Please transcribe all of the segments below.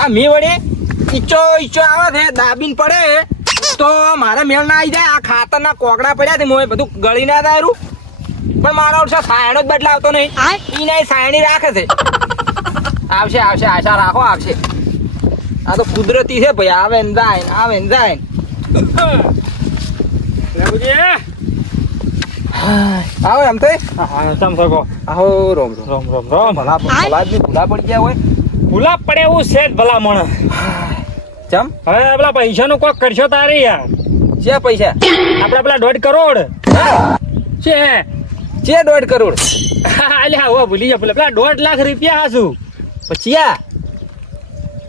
આ મી વડે ઈચો ઈચો આવે છે દાબીન પડે તો મારા મેળ ના આવી જાય. આ ખાતરના કોકડા પડ્યા છે મોય બધું ગળી ના દાયરું. પણ મારો ઓછો સાયણો જ બદલાવતો નહીં. ઈને સાયણી રાખે છે. આવશે આવશે આશા રાખો આવશે. આ તો કુદરતી છે ભાઈ. આવે ને જાય ને આવે ને જાય. આવો એમ તો. આવો રોમ રોમ. ભલા ભલા જ ભૂલા પડી ગયા હોય. ભૂલા પડે એવું છે જ ભલામણ ચમ? હવે પેલા પૈસાનું કોક કરશો તારે યાર. છે પૈસા? આપણે પેલા દોઢ કરોડ. છે. છે દોઢ કરોડ. અલ્યા હવે ભૂલી જાય પેલા પેલા દોઢ લાખ રૂપિયા હાસું પછી આ?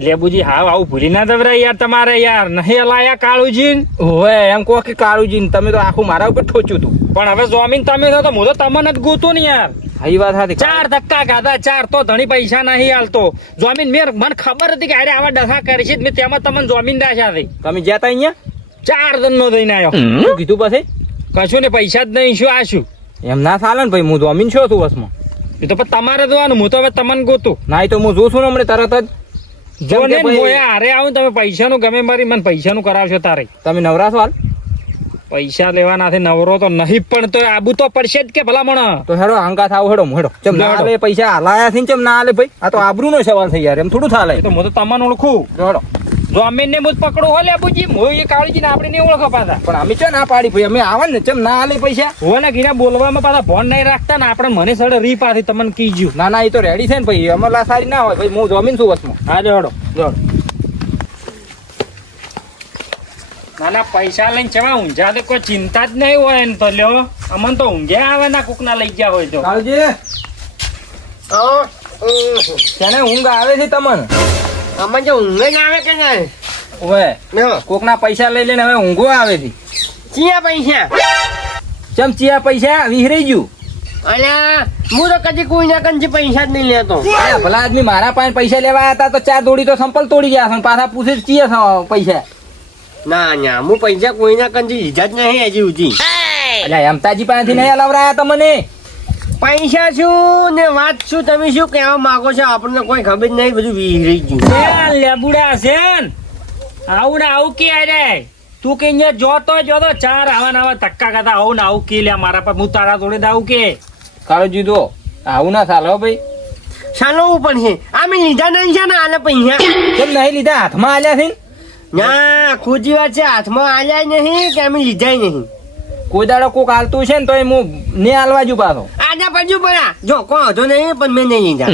લેબુજી હાવ આવું ભૂલી ના દવરાય યાર તમારે યાર. નહીં અલાયા કાળુજી હોય એમ કહો કે કાળુજી તમે તો આખું મારા ઉપર ઠોચ્યું તું. પણ હવે જોમીન તમે તો હું તો તમને જ ગોતું ને યાર. હા વાત હતી ચાર ધક્કા ખાધા ચાર તો ધણી પૈસા નહીં હાલતો જોમીન મેર મને ખબર હતી કે અરે આવા ડખા કરી છે મેં તેમાં તમને જોમીન રાખ્યા હતી તમે જ્યાં તા અહીંયા? ચાર દન નો દઈને આવ્યો શું કીધું પછી? કશું ને પૈસા જ નહીં શું આ શું? એમ ના ચાલે ને ભાઈ હું જોમીન છો તું વસમાં? એ તો પછી તમારે જોવાનું હું તો હવે તમને ગોતું. ના એ તો હું જોઉં છું ને હમણાં તરત જ. જો ને મોયા હારે આવું તમે પૈસાનું ગમે મારી મને પૈસાનું કરાવશો તારે. તમે નવરાશો હાલ. પૈસા લેવાના નવરો તો નહીં પણ તો આબુ તો પડશે જ કે ભલામણ? તો હેડો હંકા થાવ હેડો હેડો. ચમ ના. આલે પૈસા હાલાયા છે ચમ ના આલે ભાઈ? આ તો આબરૂ નો સવાલ થઈ યાર એમ થોડું થાલે. તો હું તો તમને ઓળખું. હેડો. જોમીન ને મુજ પકડો પકડું હો લેબુજી હું એ કાળજી ને આપણે નહીં ઓળખો પાછા. પણ અમે ચો ના પાડી ભાઈ અમે આવા ને ચમ ના આલે પૈસા? હો ને ઘીના બોલવામાં પાછા ફોન નહીં રાખતા ને આપણે મને સડે રી પાછી તમને કીજ્યું. ના ના એ તો રેડી છે ને ભાઈ અમારા સારી ના હોય ભાઈ હું જમીન છું વસમાં. હા જો હડો જો નાના પૈસા લઈને ચવા ઊંઝા તો કોઈ ચિંતા જ નહીં હોય ને તો લ્યો. અમન તો ઊંઘે આવે ના કોક ના લઈ ગયા હોય તો. કાળજી તેને ઊંઘ આવે છે તમને? અમને જો ઊંઘે ના આવે કે નહીં? ઓએ કોક કોકના પૈસા લઈ લઈને હવે ઊંઘો આવે છે. ચિયા પૈસા? ચમ ચિયા પૈસા? વિહરી ગયું. અલ્યા હું તો કદી કોઈના કંથી પૈસા જ નહીં લેતો. ભલા આદમી મારા પાસે પૈસા લેવા હતા તો ચાર દોડી તો સંપલ તોડી ગયા પાછા પૂછે છે પૈસા. ના ના હું પૈસા કોઈના કંજી લીધા જ નહીં હજી સુધી. એટલે અમતાજી પાસેથી નહીં અલાવરાયા તમને? પૈસા શું ને વાત શું? તમે શું કહેવા માંગો છો? આપણને કોઈ ખબર જ નહીં બધું વિહરી ગયું. છે લેબુડા છે ન. આવું ને આવું કે રે? તું કે અહીંયા જોતો જોતો ચાર આવા ને આવા ધક્કા ખાતા આવું ને આવું કે લે મારા પર હું તારા જોડે આવું કે? કાળો જીધો આવું ના ચાલો ભાઈ. ચાલવું પણ છે. આ મેં લીધા નહીં છે ને આને પૈસા? કેમ નહીં લીધા? હાથમાં આલ્યા છે ને? ખોટી વાત છે હાથમાં આલ્યા નહીં કે અમે લીધા નહીં. કોઈ દાડો કોક હાલતું છે ને તો હું ને હાલવા જુ પાછો. આજે બાજુ પડ્યા જો કોઈ હતો નહીં પણ મેં નહીં લીધા.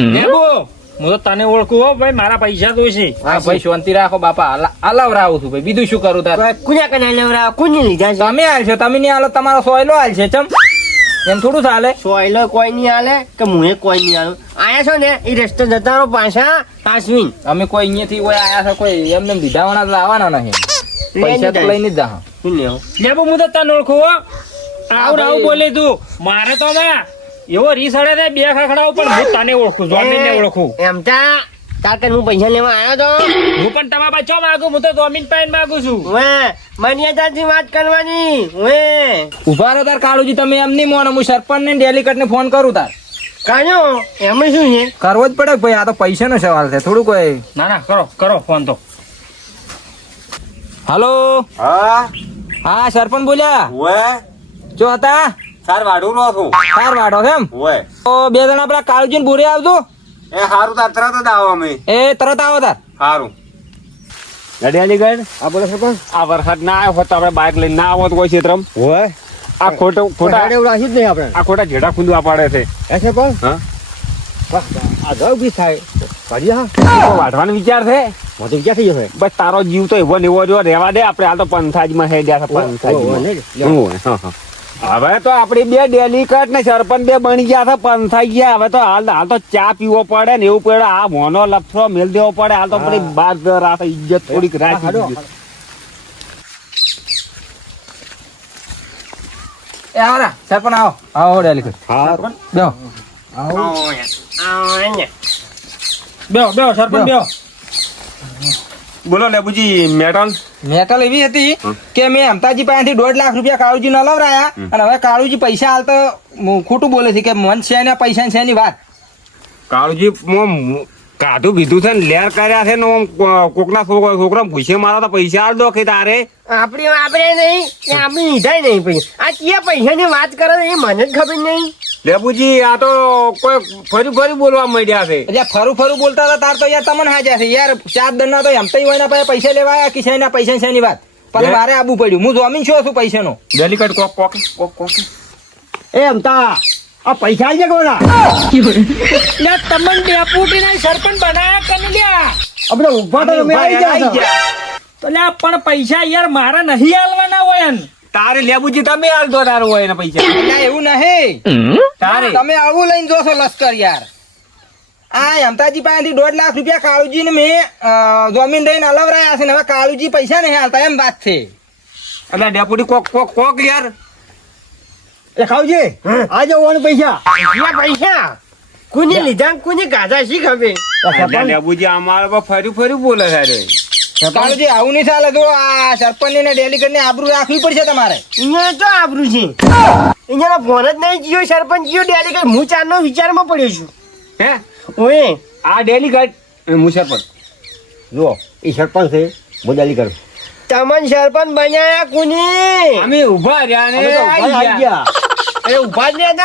હું તો તને ઓળખું હો ભાઈ મારા પૈસા તો છે. હા ભાઈ શાંતિ રાખો બાપા. અલા- અલાવરાવું છું ભાઈ. બીજું શું કરું તાર? કુના કને લેવરા કોને લીધા છે? તમે હાલશો તમે નહીં હાલો તમારો સોયલો હાલશે ચમ. એમ થોડું ચાલે. સોયલો કોઈ નહીં હાલે કે મુએ કોઈ નહીં હાલું આયા છો ને એ રસ્તો જતા રહો પાછા આશ્વિન અમે કોઈ અહીંયાથી કોઈ આયા છો કોઈ એમને એમ દીધાવાના તો આવવાના નહીં. પૈસા તો લઈને જ જા હું તો તને ઓળખું હો. આવું આવું બોલી તું. મારે તો ના એવો રીસ અડે છે બે ખખડાવું પણ હું તને ઓળખું જોમીન ને ઓળખું. એમ તા તાર હું પૈસા લેવા આવ્યો તો? હું પણ તમારા બચ્ચો માંગુ? હું તો જોમીન પાઈન માંગુ છું. વે મર્યાદાથી વાત કરવાની વે ઊભા રહો તાર કાળુજી તમે એમ નહીં મોનો હું સરપંચ ને ડેલીકટ ને ફોન કરું તાર. કાજો એમાં શું છે? કરવો જ પડે ભાઈ આ તો પૈસા નો સવાલ છે થોડું કોઈ. ના ના કરો કરો ફોન તો. હલો? હા? હા સરપંચ બોલ્યા. ઓય જો હતા? તાર વાડું નો છું તાર વાડો કેમ? ઓય તો બે જણા પેલા કાળુજી બોરે આવજો. એ હારું તાર તરત જ આવો અમે. એ તરત આવો તાર. હારું. અલીગઢ આ બોલો સરપંચ. આ વરસાદ ના આવ્યો હોત તો આપણે બાઇક લઈને ના આવત કોઈ ક્ષેત્રમ. ઓય આ ખોટો ખોટા એવું રાખ્યું જ નહીં આપણે. આ ખોટા ઘેડા ખુંદવા પાડે છે. હે પણ? હા. આ ગયો બી થાય. હા. વાઢવાનો વિચાર છે. મને વિચાર થઈ જશે. બસ તારો જીવ તો એવો ને એવો જો રહેવા દે આપણે. હાલ તો પંથાજમાં હે ગયા પંથાજમાં. હા, હા. હવે તો આપડી બે ડેલિકેટ ને સરપંચ બે બની ગયા છે પંથાઈ ગયા. હવે તો હાલ હાલ તો ચા પીવો પડે ને એવું પડે. આ મોનો લફરો મેલ દેવો પડે. હાલ તો બાર રાત ઇજ્જત થોડીક રાખી એ હારા સરપંચ આવો. આવો ડેલિકેટ બેહો. બેહો બેહો સરપંચ બેહો. બોલો લેબુજી મેટલ. મેટલ એવી હતી કે મેં અમતાજી પાસેથી દોઢ લાખ રૂપિયા કાળુજી ન લવરાયા. અને હવે કાળુજી પૈસા હાલ તો ખોટું બોલે છે કે મન છે ને પૈસા છે ની વાત. કાળુજી કાઢું બીધું છે ને લેર કર્યા છે ને કોકના છોકરા છોકરા પૂછે મારા તો પૈસા આલ દો કે તારે? આપણી આપણે નહીં આપણી લીધાય નહીં પૈસા. આ ક્યાં પૈસાની વાત કરે એ મને જ ખબર નહીં. લેબુજી આ તો કોઈ ફરી ફરી બોલવા માંડ્યા છે. એટલે ફરું ફરું બોલતા હતા તાર તો યાર તમને હાજર છે. યાર ચાર દરના તો એમ તો હોય ને પાસે પૈસા લેવાયા કે છે પૈસા શેની વાત? પણ મારે આબુ પડ્યું. હું જોમીન છું છું પૈસાનો? નો કોક કોક કોક કોક. એ અમતા આ પૈસા છે કોના? લે તમને ડેપુટી ના સરપંચ બનાયા કને લ્યા? આપણે ઊભા તો તમે આવી ગયા. તો લે પણ પૈસા યાર મારા નહીં આલવાના હોય ને તારે લેબુજી તમે આલ દો તારો હોય ને પૈસા. એવું નહીં. તારે. તમે આવું લઈને જોશો લશ્કર યાર. આ અમતાજી પાસેથી દોઢ લાખ રૂપિયા કાળુજી ને મેં જમીન લઈને અલવરાયા છે ને હવે કાળુજી પૈસા નહીં હાલતા એમ વાત છે. એટલે ડેપુટી કોક કોક કોક યાર. એ ખાવજી. આજે ઓન પૈસા. કેટલા પૈસા. કોને લીધા ને કોને ગાધા શી ખબર? લેબુજી અમારે પર ફરી ફરી બોલે છે રે. કાળુજી આવું નહીં ચાલે તો આ સરપંચ ને ડેલી કરીને આબરૂ રાખવી પડશે તમારે. અહીંયા તો આબરૂ છે. અહીંયા ફોન જ નહીં ગયો સરપંચ ગયો ડેલી કઈ હું ચારનો વિચારમાં પડ્યો છું. હે? ઓએ. આ ડેલિકેટ હું સરપંચ. જુઓ એ સરપંચ છે હું ડેલી કરું. તમને સરપંચ બનાયા કોની? અમે ઊભા રહ્યા ને. ઊભા આવી ગયા. એ ઊભા જ.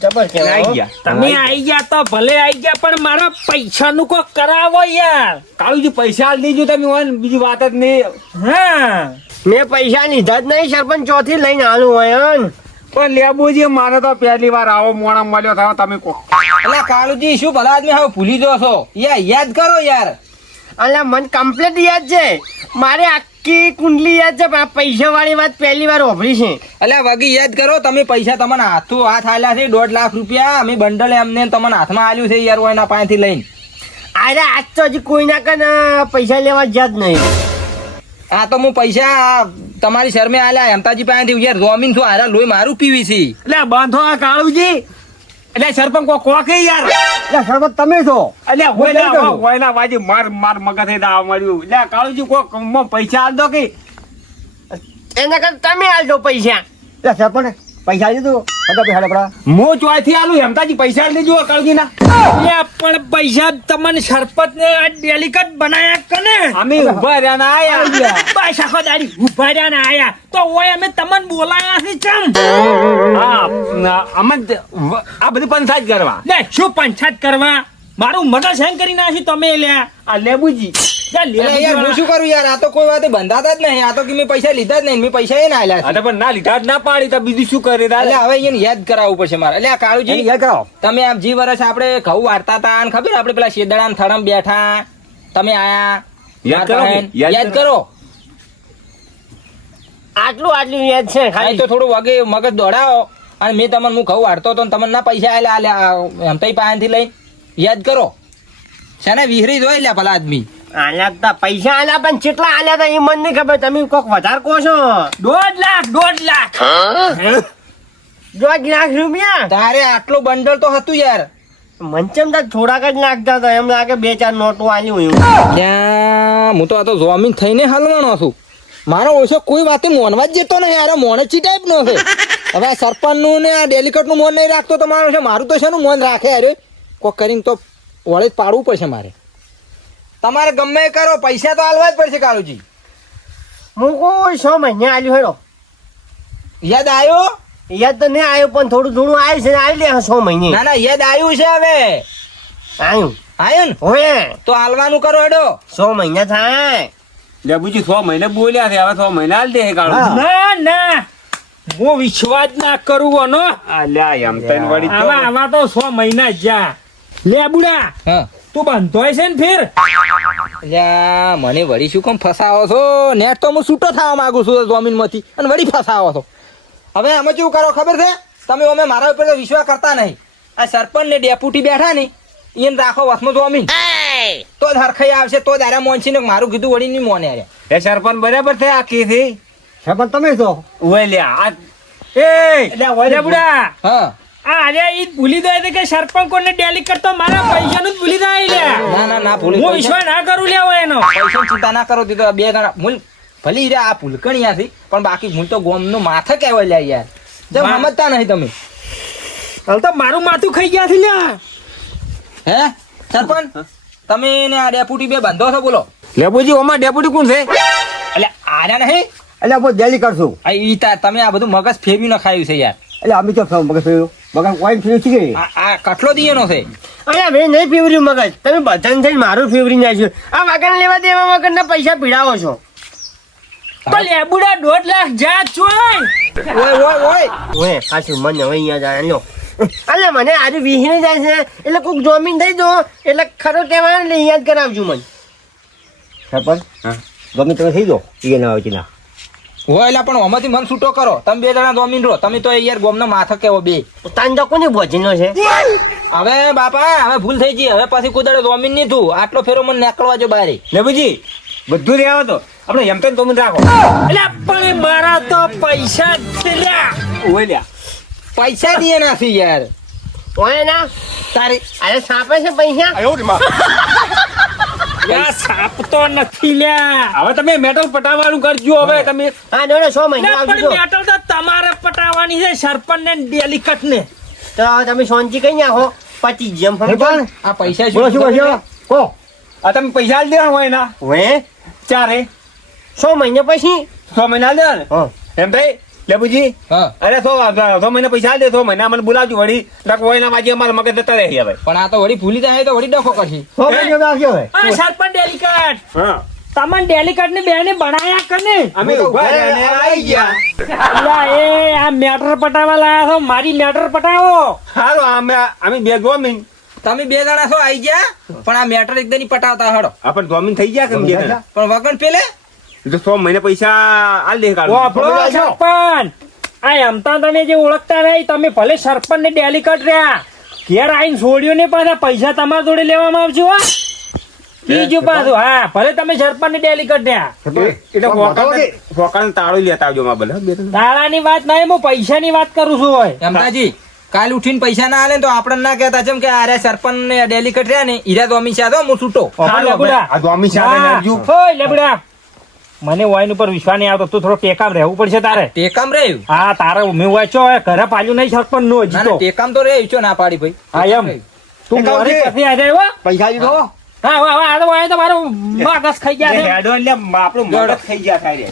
જબર આઈ તમે આવી ગયા. તો ભલે આવી ગયા પણ મારા પૈસા નું કોક કરાવો યાર. કાળુજી પૈસા આલ દેજો તમે હોય બીજી વાત જ નહીં. હા. મેં પૈસા લીધા જ નહીં સરપંચ ચોથી લઈને આલું હોય. પણ લેબુજી મારે તો પહેલી વાર આવો મોણા મળ્યો થયો તમે એટલે કાળુજી શું ભલા આદમી હવે ભૂલી જો છો યાર યાદ કરો યાર. અલા મને કમ્પ્લીટ યાદ છે. મારે આખી કુંડલી યાદ છે? પણ પૈસા વાળી વાત પહેલી વાર વાપરી છે. એટલે વગી યાદ કરો તમે પૈસા તમને હાથો હાથ આલ્યા છે દોઢ લાખ રૂપિયા અમે બંડલ એમને તમને હાથમાં આલ્યું છે યાર એના પાસેથી લઈને. અરે આજ તો હજી કોઈ ના કને પૈસા લેવા જ નહીં. આ તો હું પૈસા તમારી શરમે આલ્યા હેમતાજી પાસેથી યાર જોમીન છું હારા લોહી મારું પીવી છે? એટલે બંધો આ કાળુજી. એટલે સરપંચ કો કોક યાર. એટલે સરપંચ તમે છો. એટલે હોય લઉં. હોયલા માર માર મગજ એ દાવા મળ્યું. એટલે કાળુજી કોક મ પૈસા આલ દો કે. એના કરતા તમે આલજો પૈસા. એટલે સરપંચ પૈસા લીધું બધા પૈસા આપણા. હું ચોથી આલું હેમતાજી પૈસા આલ દેજો કાળુજી ના પણ પૈસા તમને સરપંચ ને આ ડેલિકેટ બનાયા કને? અમે ઊભા રહ્યા ને આયા. બસ આખો દાડી ઊભા રહ્યા ને આયા. તો ઓય અમે તમને બોલાયા છે ચમ? હા ના, વ- આ બધી પંચાયત કરવા. લે શું પંચાયત કરવા? મારું મગજ હેંગ કરી નાખી તમે લ્યા. આ લેબુજી. યાર હું શું કરું યાર? આ તો કોઈ વાતે બંધાતા જ નહીં. આ તો કે મેં પૈસા લીધા જ નહીં. મેં પૈસા એ ના આલ્યા અરે પણ ના લીધા જ ના પાડી તો બીજું શું કરે એટલે હવે એને યાદ કરાવવું પડશે મારે. એટલે આ કાળુજી યાદ કરાવો. તમે આપ જી વર્ષ આપણે ઘઉં વાળતા હતા અને ખબર આપણે પેલા શેદડા થડમ બેઠા? તમે આયા? યાદ કરો યાદ યાદ કરો આટલું આટલું યાદ છે ખાલી. તો થોડું વગે મગજ દોડાવો. અને મેં તમને હું ઘઉં વાળતો હતો ને તમને ના પૈસા આલ્યા આલ્યા એમ તો પાયાથી લઈને. યાદ કરો. છે ને વિહરી જ હોય લ્યા ભલા આદમી? આલ્યા તા પૈસા આલ્યા પણ કેટલા આલ્યા તા એ મને નહીં ખબર. તમે કોક વધારે કહો છો? દોઢ લાખ દોઢ લાખ. દોઢ લાખ રૂપિયા? તારે આટલો બંડલ તો હતું યાર. મંચમ તા થોડાક જ નાખતા હતા એમ લાગે બે ચાર નોટો આલી હોય ત્યાં હું તો આ તો જોમીન થઈને હલવાનો છું. મારો ઓછો કોઈ વાતે મોનવા જ જતો નહીં અરે મોનચી ટાઈપ નો છે. હવે આ સરપંચનું ને આ ડેલિકેટનું મોન નહીં રાખતો તો મારો છે મારું તો શેનું મોન રાખે? અરે કોક કરીને તો વળે જ પાડવું પડશે મારે. તમારે ગમે કરો પૈસા તો આલવા જ પડશે કાળુજી હું કોઈ છ મહિને આલ્યું હેડો. યાદ આવ્યો? યાદ તો નહીં આવ્યો પણ થોડું થોડું આવ્યું છે આવી દે છ મહિને. ના ના યાદ આવ્યું છે હવે. આવ્યું આવ્યું ને? હોય તો આલવાનું કરો હેડો. છ મહિના થાય. લેબુજી છ મહિને બોલ્યા છે હવે છ મહિને આલ દે હે. કાળુજી. ના ના. હું વિશ્વાસ ના કરું આનો. આ લ્યા એમ તને વળી તો. આવા આવા તો સો મહિના જા. લે બુડા. હા. તું બંધોય છે ને ફેર? અલ્યા મને વળી શું કેમ ફસાવો છો? નેટ તો હું છૂટો થવા માંગુ છું જમીનમાંથી. અને વળી ફસાવો છો. હવે આમાં કેવું કરો ખબર છે? તમે અમે મારા ઉપર વિશ્વાસ કરતા નહીં. આ સરપંચ ને ડેપ્યુટી બેઠા ને એને રાખો વસમાં જમીન. તો જ હરખાઈ આવશે તો દારા મોનસી ને મારું કીધું વળી નહીં મોને આરે. એ સરપંચ બરાબર છે આ કીધી સરપંચ તમે છો? ઓય લ્યા આ એ એટલે બુડા. હા. આ અરે ઈ ભૂલી જાય કે સરપંચ કોને ડેલિકેટ તો મારા પૈસાનું જ ભૂલી જાય ના ના ના ભૂલી હું વિશ્વાસ ના કરું લે એનો. ચિંતા ના કરો બે ગણા મૂલ ભલી રે આ ભૂલકણિયાથી પણ બાકી હું તો ગોમનો માથે કહેવાય લે યાર. મા- સમજતા નહીં તમે. હાલ તો મારું માથું ખાઈ ગયા છે લ્યા. હે? સરપંચ તમે ને આ ડેપુટી બે બંધો છો બોલો. લેબુજી ઓમાં ડેપ્યુટી કોણ છે? એટલે આર્યા નહીં? એટલે આપણે ડેલી કરશું. આ ઈ તમે આ બધું મગજ ફેરવી ન ખાયું છે યાર. એટલે અમે તો મગજ ફેર્યું? મગજ કોઈ ફેર્યું છે કે આ કટલો દિયેનો છે. અરે મેં નહીં ફેવર્યું મગજ. તમે બધાને થઈને મારું ફેવરી નાખ્યું આ વાગણ લેવા દેવા વગરના પૈસા પીડાવો છો. તો લેબુડા દોઢ લાખ જા ચોય ઓય! ઓય ઓય ઓએ પાછું મને હવે અહીંયા જાય લ્યો અલે મને આજે વિહીને જાય છે એટલે કોઈક જોમીન થઈ દો. એટલે ખરો કહેવાય ને અહીંયા જ કરાવજો મને. સરપંચ હા. ગમે તમે થઈ દો એ ના આવે ના હોય એટલે પણ ઓમાંથી મન છૂટો કરો. તમે બે જણા જમીન રહો. તમે તો યાર ગોમનો માથો કેવો બે. તાન તો કોની ભજીનો છે? હવે બાપા હવે ભૂલ થઈ ગઈ. હવે પછી કુદાડે જમીન નહીં તું આટલો ફેરો મને નીકળવા જો બારે. લેબુજી બધું રહેવા તો આપણે એમ તો તમે રાખો. એટલે પણ મારા તો પૈસા જ છે લ્યા. ઓય લ્યા પૈસા દીએ નાખી યાર. ઓય ના. તારી અરે સાપે છે પૈસા? લ્યા, સાપ તો નથી લ્યા. હવે તમે મેટલ પટાવવાનું કરજો હવે તમે હા નો સો મહિના આવજો. મેટલ તો તમારે પટાવવાની છે સરપંચ ને ડેલિકટ ને તો તમે સોનજી કઈ નાખો પચી જેમ પણ આ પૈસા શું શું કહો? કહો આ તમે પૈસા આલી દેવા હોય એના. વે ચારે. સો મહિના પછી? છ મહિના આલી દેવા ને હા. એમ ભાઈ લેબુજી હા. અરે સો સો મહિના પૈસા દે સો મહિના મને બોલાવજો વળી. નક હોય ના વાજી અમારે મગજ જતા રહે હવે. પણ આ તો વળી ભૂલી જાય તો વળી ડખો કરશે. સો મહિના આવજો હવે. આ સરપંચ ડેલિકેટ. હા. તમને ડેલિકટ ને બેને બનાયા કને અમે ઊભા રહ્યા ને આઈ ગયા એ આ મેટર પટાવવા લાયા છો મારી મેટર પટાવો. હારો અમે અમે બે ગોમીન. તમે બે જણા છો આઈ ગયા? પણ આ મેટર એકદમ નહીં પટાવતા હડો. આપણ ગોમીન થઈ ગયા કે પણ વગણ પેલે? તો સો મહિને પૈસા આલ દે આપણો સરપંચ. આ એમ તો તમે જે ઓળખતા નહીં તમે ભલે સરપંચ ને ડેલિકટ રહ્યા. ઘેર આઈને છોડ્યો ને પાછા પૈસા તમારા જોડે લેવામાં આવજો હા? બીજું પાછું હા. ભલે તમે સરપંચ ને ડેલિકટ રહ્યા. એટલે ફોકાને તાળો લેતા આવજો માં ભલે. તાળાની વાત નહીં હું પૈસાની વાત કરું છું હોય. એમતાજી કાલ ઉઠીને પૈસા ના આલે તો આપણને ના કહેતા જેમ કે અરે સરપંચ ને ડેલિકેટ રહ્યા ને હીરા તો શાહ સાદો હું છૂટો. લેબુડા. મને વાઈન ઉપર વિશ્વાસ નહીં આવતો. તું થોડો ટેકામ રહેવું પડશે તારે. ટેકામ રહ્યું? હા તારે મેં વાંચો હવે ઘરે પાલ્યું નહીં શક પણ નો ના તો. ટેકામ તો રહ્યું છો ના પાડી ભાઈ. હા એમ. તું મારી. પછી આવી જાય પૈસા દીધો હા વાહ હવે આ તો વાય તો મારું મગજ ખાઈ ગયા હેડો એટલે આપણું મગજ થઈ ગયા થાય રે.